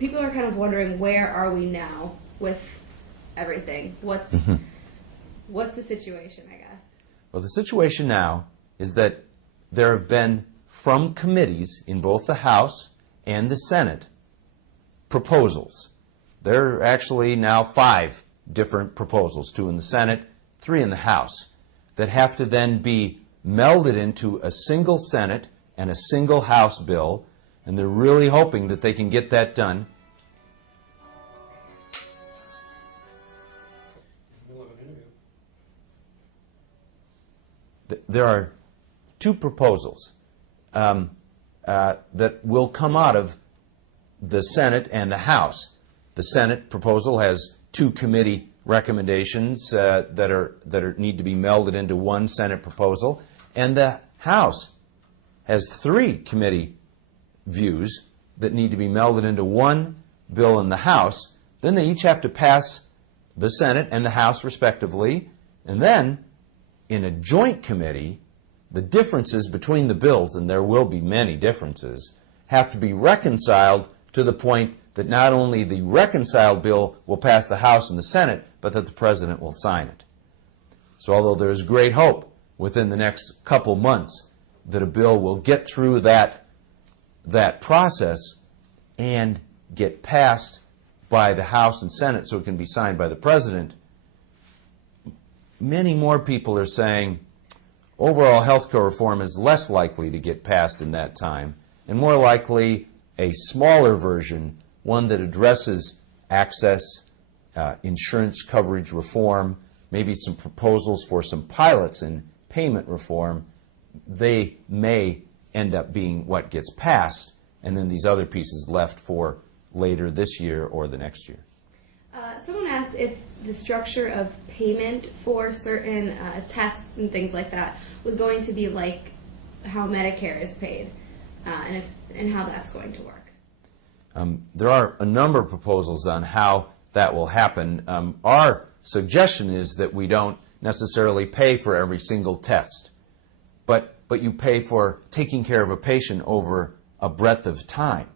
people are kind of wondering, where are we now with everything? What's the situation, I guess? Well, the situation now is that there have been, from committees in both the House and the Senate, proposals. There are actually now 5 different proposals, 2 in the Senate, 3 in the House, that have to then be melded into a single Senate and a single House bill, and they're really hoping that they can get that done. There are 2 proposals that will come out of the Senate and the House. The Senate proposal has 2 committee recommendations that need to be melded into one Senate proposal, and the House has 3 committee views that need to be melded into one bill in the House. Then they each have to pass the Senate and the House respectively, and then in a joint committee, the differences between the bills, and there will be many differences, have to be reconciled to the point that not only the reconciled bill will pass the House and the Senate, but that the President will sign it. So although there is great hope within the next couple months that a bill will get through that process and get passed by the House and Senate so it can be signed by the President, many more people are saying overall health care reform is less likely to get passed in that time, and more likely a smaller version, one that addresses access, insurance coverage reform, maybe some proposals for some pilots in payment reform. They may end up being what gets passed, and then these other pieces left for later this year or the next year. Someone asked if the structure of payment for certain tests and things like that was going to be like how Medicare is paid, and how that's going to work. There are a number of proposals on how that will happen. Our suggestion is that we don't necessarily pay for every single test, but you pay for taking care of a patient over a breadth of time,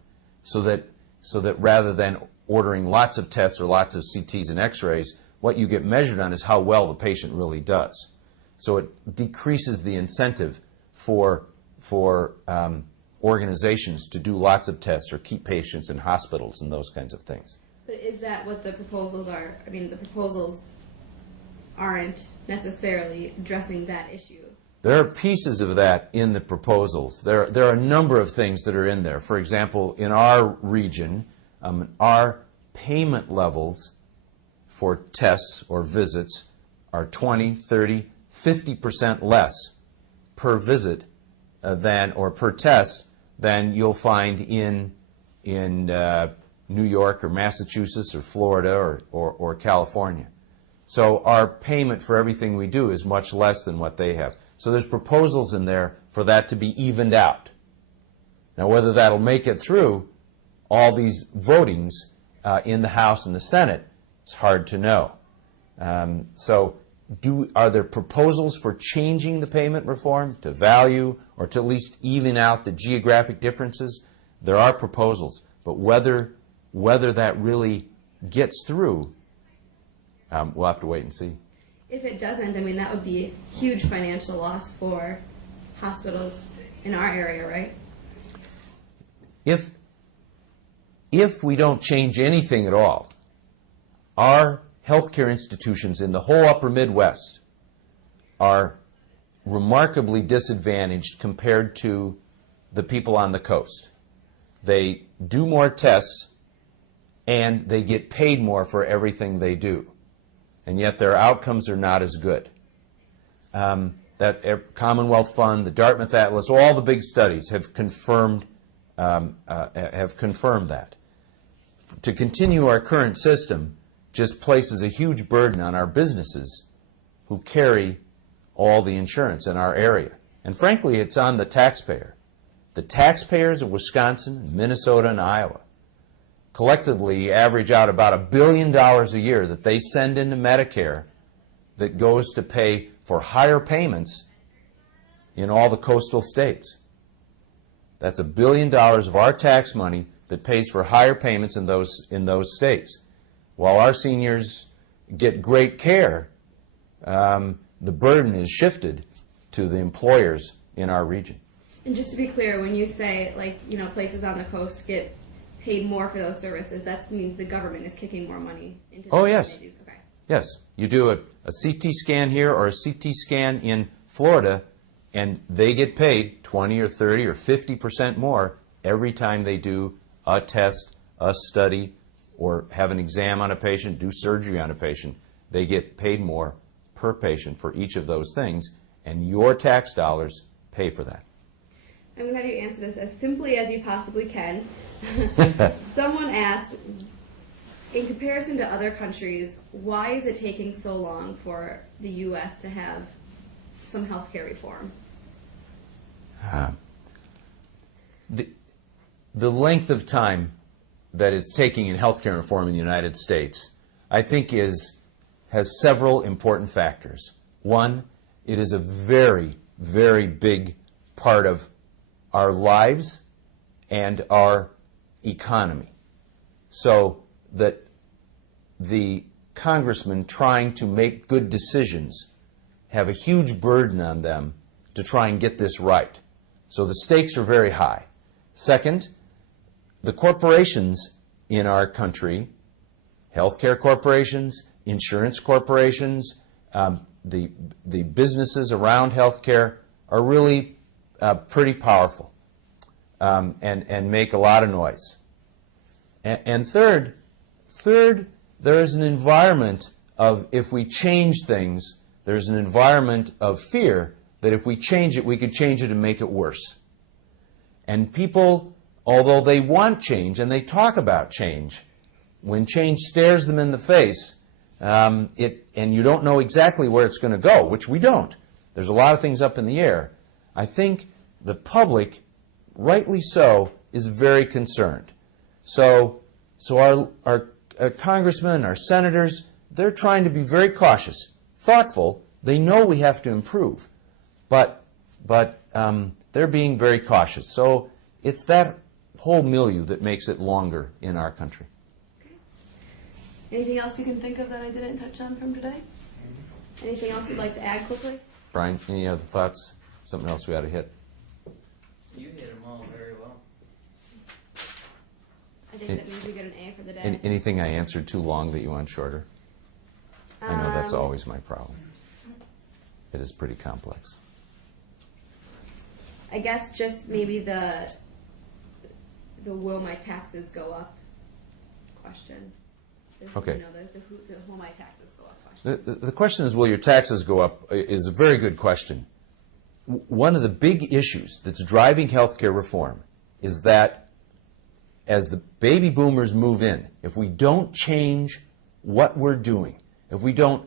so that rather than ordering lots of tests or lots of CTs and X-rays, what you get measured on is how well the patient really does. So it decreases the incentive for organizations to do lots of tests or keep patients in hospitals and those kinds of things. But is that what the proposals are? I mean, the proposals aren't necessarily addressing that issue. There are pieces of that in the proposals. There are a number of things that are in there. For example, in our region, our payment levels for tests or visits are 20, 30, 50% less per visit or per test than you'll find in New York or Massachusetts or Florida or California. So our payment for everything we do is much less than what they have. So there's proposals in there for that to be evened out. Now, whether that'll make it through all these votings in the House and the Senate, it's hard to know. Are there proposals for changing the payment reform to value or to at least even out the geographic differences? There are proposals, but whether that really gets through, we'll have to wait and see. If it doesn't, I mean, that would be a huge financial loss for hospitals in our area, right? If we don't change anything at all, our healthcare institutions in the whole upper Midwest are remarkably disadvantaged compared to the people on the coast. They do more tests and they get paid more for everything they do, and yet their outcomes are not as good. That Commonwealth Fund, the Dartmouth Atlas, all the big studies have confirmed that. To continue our current system just places a huge burden on our businesses who carry all the insurance in our area. And frankly, it's on the taxpayer. The taxpayers of Wisconsin, Minnesota, and Iowa collectively average out about $1 billion a year that they send into Medicare that goes to pay for higher payments in all the coastal states. That's $1 billion of our tax money that pays for higher payments in those states. While our seniors get great care, the burden is shifted to the employers in our region. And just to be clear, when you say, like, you know, places on the coast get paid more for those services, that means the government is kicking more money into them. Oh, yes. Okay. Yes. You do a CT scan here or a CT scan in Florida, and they get paid 20 or 30 or 50% more every time they do a test, a study, or have an exam on a patient, do surgery on a patient. They get paid more per patient for each of those things, and your tax dollars pay for that. I'm going to have you answer this as simply as you possibly can. Someone asked, in comparison to other countries, why is it taking so long for the U.S. to have some health care reform? The length of time that it's taking in health care reform in the United States, I think, has several important factors. One, it is a very, very big part of our lives and our economy. So that the congressmen trying to make good decisions have a huge burden on them to try and get this right. So the stakes are very high. Second, the corporations in our country, healthcare corporations, insurance corporations, the businesses around healthcare are really pretty powerful and make a lot of noise. And third, there is an environment of, if we change things, there's an environment of fear that if we change it, we could change it and make it worse. And people, although they want change and they talk about change, when change stares them in the face, and you don't know exactly where it's going to go, which we don't. There's a lot of things up in the air. I think the public, rightly so, is very concerned. So our congressmen, our senators, they're trying to be very cautious, thoughtful. They know we have to improve, but they're being very cautious. So it's that whole milieu that makes it longer in our country. Okay. Anything else you can think of that I didn't touch on from today? Anything else you'd like to add quickly? Brian, any other thoughts? Something else we ought to hit? You hit them all very well. I think that means you get an A for the day. Anything I answered too long that you want shorter? I know that's always my problem. It is pretty complex. I guess just maybe the will my taxes go up question. Okay. You know, the will my taxes go up question. The question is, will your taxes go up, is a very good question. One of the big issues that's driving health care reform is that as the baby boomers move in, if we don't change what we're doing, if we don't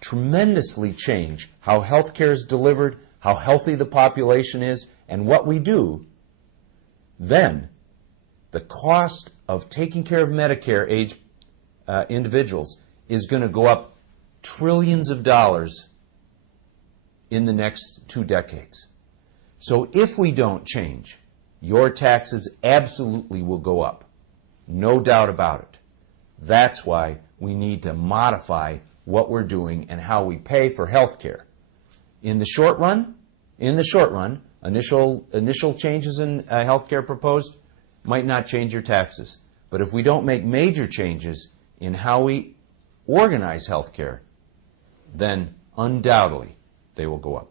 tremendously change how health care is delivered, how healthy the population is, and what we do, then the cost of taking care of Medicare age individuals is going to go up trillions of dollars in the next 2 decades. So if we don't change, your taxes absolutely will go up. No doubt about it. That's why we need to modify what we're doing and how we pay for health care. In the short run, initial changes in health care proposed might not change your taxes. But if we don't make major changes in how we organize health care, then undoubtedly they will go up.